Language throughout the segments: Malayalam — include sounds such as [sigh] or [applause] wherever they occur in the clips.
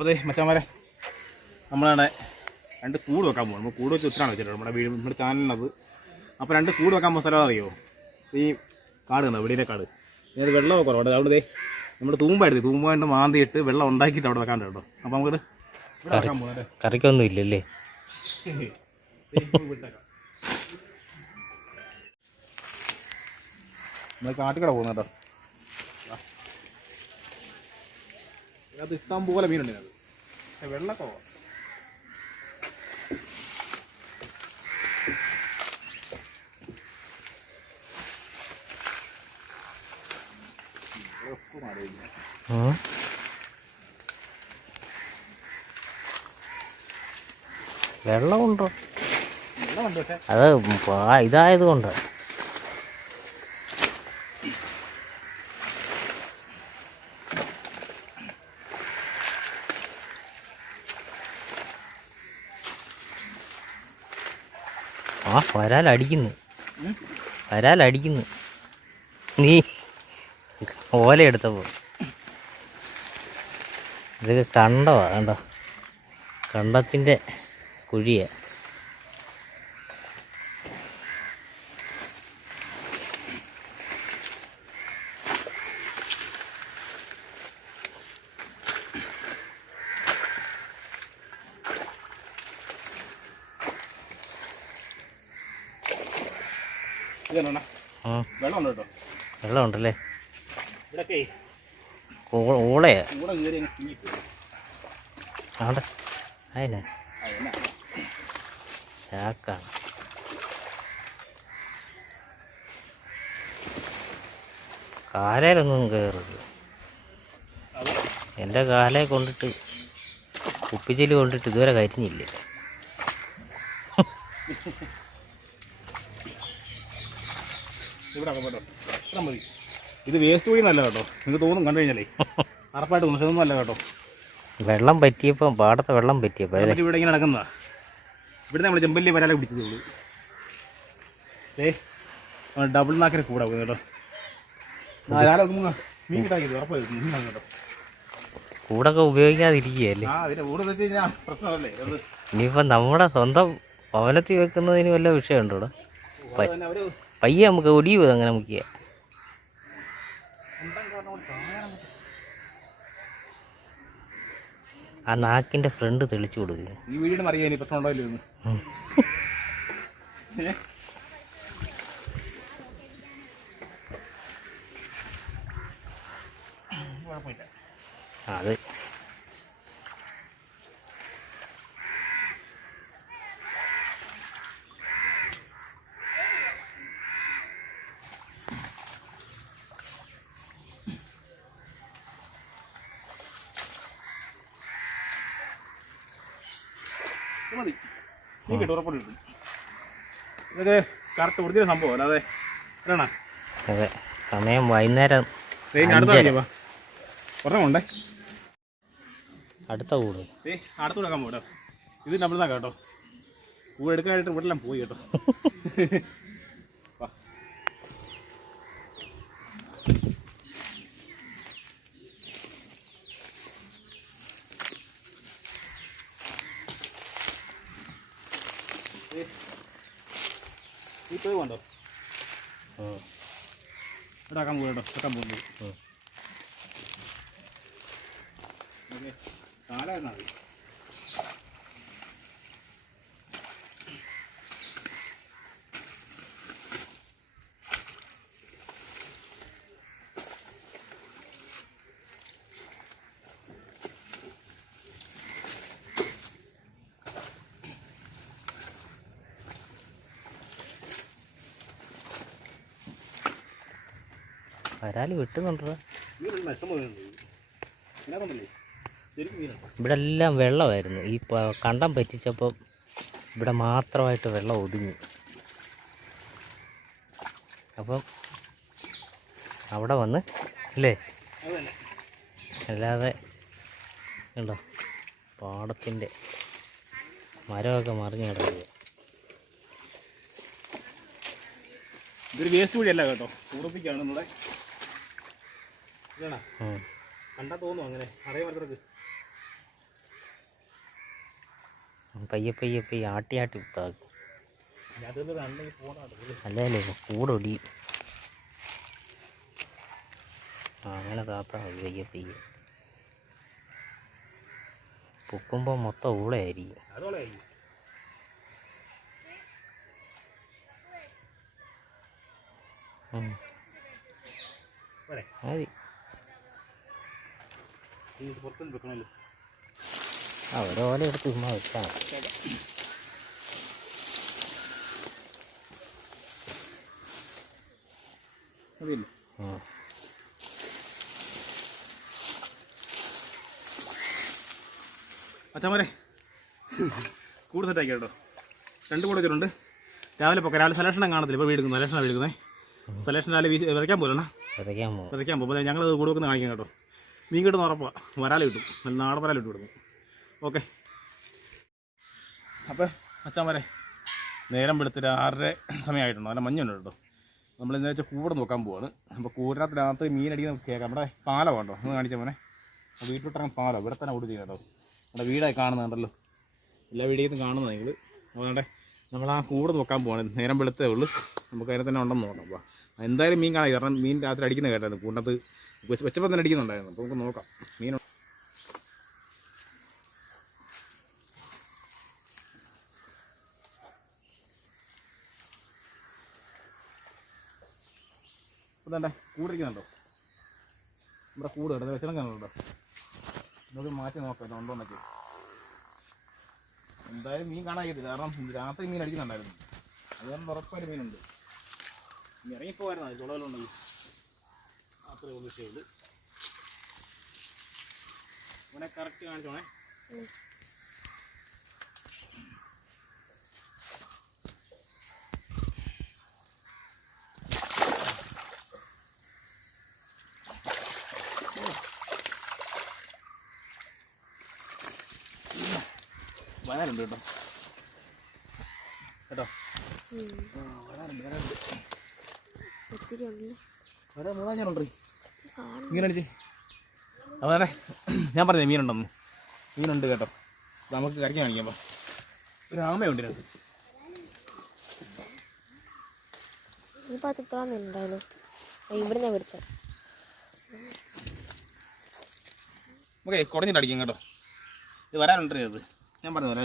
അപ്പോൾ ദേ മച്ചാമാരെ നമ്മളാണ് രണ്ട് കൂട് വെക്കാൻ പോകും നമ്മൾ കൂട് വെച്ച് ഉത്തരാണ് വെച്ചിട്ടുണ്ട് നമ്മുടെ വീട് നമ്മുടെ ചാനലിനത് അപ്പോൾ രണ്ട് കൂട് വെക്കാൻ പോകുന്ന സ്ഥലം അറിയോ? ഈ കാട് കണ്ടോ? വെളിയിലെ കാട്. ഇത് വെള്ളമൊക്കെ കുറവുണ്ട് അവിടെ ദേ നമ്മുടെ തൂമ്പായിട്ട് തൂമ്പായിട്ട് മാന്തിയിട്ട് വെള്ളം ഉണ്ടാക്കിയിട്ട് അവിടെ വെക്കാൻ കേട്ടോ. അപ്പോൾ നമുക്ക് കറിക്കൊന്നും ഇല്ലല്ലേ? നമ്മൾ കാട്ടിക്കട പോകുന്ന കേട്ടോ. അത് ഇഷ്ടം പോലെ മീനുണ്ട് അത് ഉം. വെള്ളമുണ്ടോ? അത് ഇതായത് കൊണ്ട് ആ വരാൽ അടിക്കുന്നു നീ ഓല എടുത്തപ്പോ. ഇതൊക്കെ കണ്ടോ? കണ്ടോ? കണ്ടത്തിന്റെ കുഴിയാ. വെള്ളമുണ്ട് വെള്ളമുണ്ടല്ലേ? ആടെ. അതിനാ ചാക്കാണ്. കാലയിലൊന്നും കയറരുത് എന്റെ കാലയെ കൊണ്ടിട്ട് കുപ്പിച്ചിൽ കൊണ്ടിട്ട് ഇതുവരെ കരിഞ്ഞില്ല കേട്ടോ. മതി. ഇത് വേസ്റ്റ് വഴി നല്ല കേട്ടോ. നിങ്ങൾക്ക് തോന്നും കണ്ടു കഴിഞ്ഞാലേ. [laughs] അറപ്പായിട്ട് തോന്നും. നല്ല ഇതൊന്നും അല്ല കേട്ടോ. വെള്ളം പറ്റിയപ്പോൾ പാടത്തെ വെള്ളം പറ്റിയപ്പോൾ ഇവിടെ ഇങ്ങനെ നടക്കുന്നതാ. ഇവിടെ നമ്മൾ ചെമ്പല്ലി വരാലെ പിടിച്ചതേ ഉള്ളൂ ഏ ഡബിൾ നാക്കിന് കൂടാ കേട്ടോ. കൂടെ മീൻ കിട്ടാക്കിയത് കേട്ടോ. കൂടൊക്കെ ഉപയോഗിക്കാതിരിക്കുകയല്ലേ ഇനിയിപ്പം നമ്മുടെ സ്വന്തം ഭവനത്തിൽ വെക്കുന്നതിന് വല്ല വിഷയമുണ്ടോ പയ്യെ നമുക്ക് ഒടിയും അങ്ങനെ മുക്കിയ ആ നാക്കിന്റെ ഫ്രണ്ട് തെളിച്ചു കൊടുക്കുക ഈ വീടിന് പ്രശ്നം എന്ന് അത് ഇത് മതി നീ കിട്ടും ഉറപ്പോട്ട് കിട്ടും ഇതൊക്കെ കറക്റ്റ് ഒറിജിനൽ സംഭവം അല്ലാതെ വേണ അതെ. സമയം വൈകുന്നേരം അടുത്ത അഞ്ചര. വാ. ഒരെണ്ണം ഉണ്ടേ. അടുത്ത കൂട് ഏ അടുത്ത് കൊടുക്കാൻ പോകട്ടോ ഇത് നമ്മൾ കേട്ടോ. കൂടെ എടുക്കാനായിട്ട് ഇവിടെ പോയി കേട്ടോ. [laughs] ഈ പോയി വേണ്ടോ ഇടാക്കാൻ ഇവിടെ ആക്കാൻ പോകും കേട്ടോ വെക്കാൻ പോകുന്നത് കാലം എന്നാ? വരാൽ വെട്ടുന്നുണ്ടോ ഇവിടെ എല്ലാം വെള്ളമായിരുന്നു. ഈ കണ്ടം പറ്റിച്ചപ്പോൾ ഇവിടെ മാത്രമായിട്ട് വെള്ളം ഒതുങ്ങി. അപ്പം അവിടെ വന്ന് അല്ലേ? അല്ലാതെ ഉണ്ടോ പാടത്തിന്റെ മരമൊക്കെ മറിഞ്ഞ് കിടക്കുക. ഇതൊരു വേസ്റ്റ് വഴിയല്ല കേട്ടോ. ഉറപ്പിക്കാണ് നമ്മുടെ. കണ്ടാ തോന്നും അങ്ങനെ? അറിയാൻ പയ്യെ പയ്യെ പയ്യെ ആട്ടി ആട്ടി അല്ലേ കൂടൊടി അങ്ങനെ താത്താ മതി പയ്യെ പയ്യെ. പൊക്കുമ്പോൾ മൊത്തം ഊളയായിരിക്കും മതി. ഈ പുറത്തുനിന്ന് വെക്കണമല്ലോ ഓല എടുത്ത് ചുമ്മാ വെച്ചാൽ മതി അച്ഛാമരെ കൂട് സെറ്റാക്കി കേട്ടോ. രണ്ട് കൂടെ വെച്ചിട്ടുണ്ട്. രാവിലെ പൊക്കെ രാവിലെ സെലക്ഷൻ കാണത്തില്ല. ഇപ്പോൾ വീടുക്കുന്നത് സെലക്ഷനാണ് വീടുക്കുന്നത് സെലക്ഷൻ രാവിലെ വിതയ്ക്കാൻ പോലെണ്ണ വിതയ്ക്കാൻ പോകും വിതയ്ക്കാൻ പോകുമ്പോൾ ഞങ്ങൾ കൂട് വെക്കുന്ന കാണിക്കാം കേട്ടോ. മീൻ കിട്ടുന്ന ഉറപ്പാണ് വരാല കിട്ടും. നല്ല നാടൻ വരാല ഇട്ട് കൊടുക്കും ഓക്കെ. അപ്പോൾ വരെ നേരം വെളുത്തിട്ട് ആറര സമയമായിട്ടുണ്ട്. നല്ല മഞ്ഞുണ്ട് കേട്ടോ. നമ്മൾ എന്താ വെച്ചാൽ കൂടെ നോക്കാൻ പോവാണ്. അപ്പോൾ കൂടിനകത്ത് രാത്രി മീൻ അടിക്കുന്ന കേൾക്കാം. നമ്മുടെ പാലം ഉണ്ടോ ഒന്ന് കാണിച്ച മോനെ. വീട്ടിലിട്ടിറങ്ങും പാലം. ഇവിടെ തന്നെ ഓടി ചെയ്യുന്നത് കേട്ടോ. നമ്മുടെ വീടായി കാണുന്നുണ്ടല്ലോ. എല്ലാ വീടിൽ നിന്ന് നിങ്ങൾ അതുകൊണ്ട് നമ്മൾ ആ കൂടെ നോക്കാൻ പോവാണ്. നേരം വെളുത്തേ ഉള്ളൂ. നമുക്ക് അതിനെ തന്നെ ഉണ്ടെന്ന് നോക്കാം അപ്പോൾ എന്തായാലും മീൻ കാണാം. കാരണം മീൻ രാത്രി അടിക്കുന്ന കേട്ടായിരുന്നു. വെച്ച് വെച്ചപ്പോൾ തന്നെ അടിക്കുന്നുണ്ടായിരുന്നു. അപ്പോൾ നമുക്ക് നോക്കാം. മീൻ തന്നെ കൂടിരിക്കുന്നുണ്ടോ? നമ്മുടെ കൂട് കേട്ടോ വെച്ചിടം കാണുന്നുണ്ടോ നമുക്ക് മാറ്റി നോക്കാം ഉണ്ടോ എന്നൊക്കെ. എന്തായാലും മീൻ കാണാൻ കാരണം രാത്രി മീൻ അടിക്കുന്നുണ്ടായിരുന്നു. അതുകൊണ്ട് ഉറപ്പായിട്ട് മീനുണ്ട്. അത് ചുളകളുണ്ടെങ്കിൽ അത്രേ ഒന്ന് ചെയ്യുള്ളൂ. അവനെ കറക്റ്റ് കാണിച്ചോണേ. വരാനുണ്ട് കേട്ടോ. കേട്ടോ? വരാനുണ്ട് വരാനുണ്ട് വരാൻ മൂന്നാം ഞാനുണ്ട് മീനടിച്ച് അതെ ഞാൻ പറഞ്ഞേ മീനുണ്ടെന്ന്. മീനുണ്ട് കേട്ടോ. നമുക്ക് കരയ്ക്കാൻ കാണിക്കാം ഒരു ആമയുണ്ട് ഇതിനകത്ത്. ഈ ഇവിടുന്ന് പിടിച്ച നമുക്ക് കുടഞ്ഞിട്ട് അടിക്കാം കേട്ടോ. ഇത് വരാനുണ്ട് ഇത്? ഞാൻ പറഞ്ഞു വരാൻ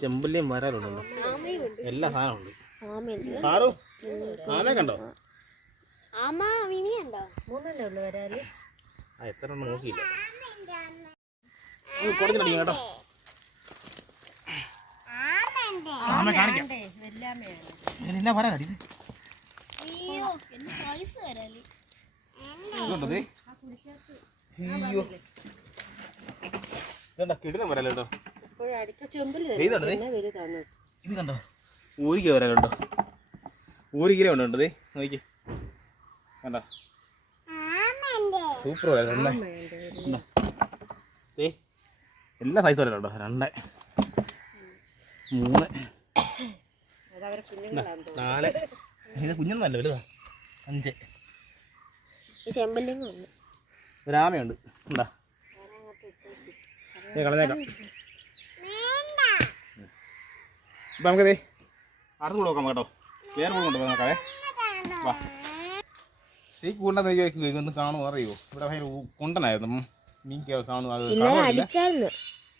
ചെമ്പല്ലിയും വരാനുണ്ടല്ലോ. എല്ലാ ആമയുണ്ട്. സാറു കണ്ടോ ഉള്ളു വരാൽ? എത്ര നോക്കിയില്ല. കുടഞ്ഞിട്ടടിക്കാം കേട്ടോ. ആമ കാണിക്കാം. എന്നാ അയ്യോ. ഇതെന്താ വരാലോ? ഇത് കണ്ടോ? ഒരു കിലോ വരാലോ കേട്ടോ. ഒരു കിലോ ഉണ്ടോ നോക്കി. കണ്ടോ? സൂപ്പർ രണ്ടേ. കണ്ടോ ദേ എല്ലാ സൈസ് വരെ കേട്ടോ രണ്ട്. മൂന്ന്. നാല്. ഇത് കുഞ്ഞൊന്നല്ല വലുതാ? അഞ്ച്. ഒരാമയുണ്ട്. ഏ കളഞ്ഞേക്കാം. ഇപ്പം നമുക്കതേ അടുത്ത് കൂടെ നോക്കാം കേട്ടോ. വേറെ കൂടെ നോക്കാം നോക്കാവേ വാ. ഈ ചോദിക്കുക ഒന്ന് കാണുമോ? അറിയോ ഇവിടെ ഭയങ്കര കൊണ്ടനായിരുന്നു. മീൻ കാണുമോ? അത് അടിച്ചായിരുന്നു.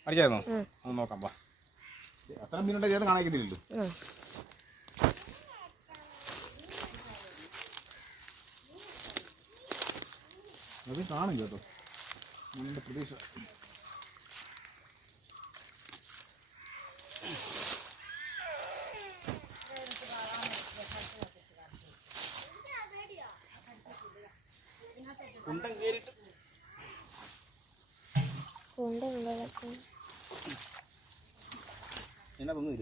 അടിച്ചായിരുന്നോ? ഒന്ന് നോക്കാം വാ. അത്ര മീനുണ്ടെങ്കിൽ ചേർന്ന് കാണിക്കുന്നില്ലല്ലോ. അത് കാണും കേട്ടോ. നമ്മുടെ പ്രതീക്ഷ. കൊണ്ടുണ്ടോ ഇതിനകത്തൊന്നും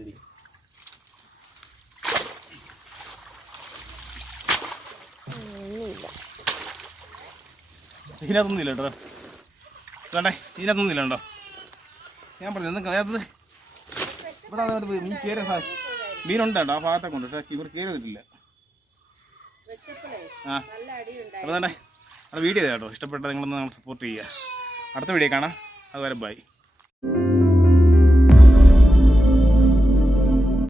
ഇതിനകത്തൊന്നുമില്ല കേട്ടോ വേണ്ടേ ഇതിനകത്തൊന്നും ഇല്ല കേട്ടോ ഞാൻ പറഞ്ഞു നിങ്ങൾക്ക് അതിനകത്ത് ഇവിടെ അത് ഒരു മീൻ കയറിയ സാ മീനുണ്ട് കേട്ടോ ആ ഭാഗത്തെ കൊണ്ട് പക്ഷേ ഇവർ കയറിയതിട്ടില്ല. ആ അപ്പോൾ തന്നെ അവിടെ വീഡിയോ കേട്ടോ ഇഷ്ടപ്പെട്ട നിങ്ങളൊന്ന് സപ്പോർട്ട് ചെയ്യുക. അടുത്ത വീഡിയോ കാണാം. അതുവരെ ബൈ.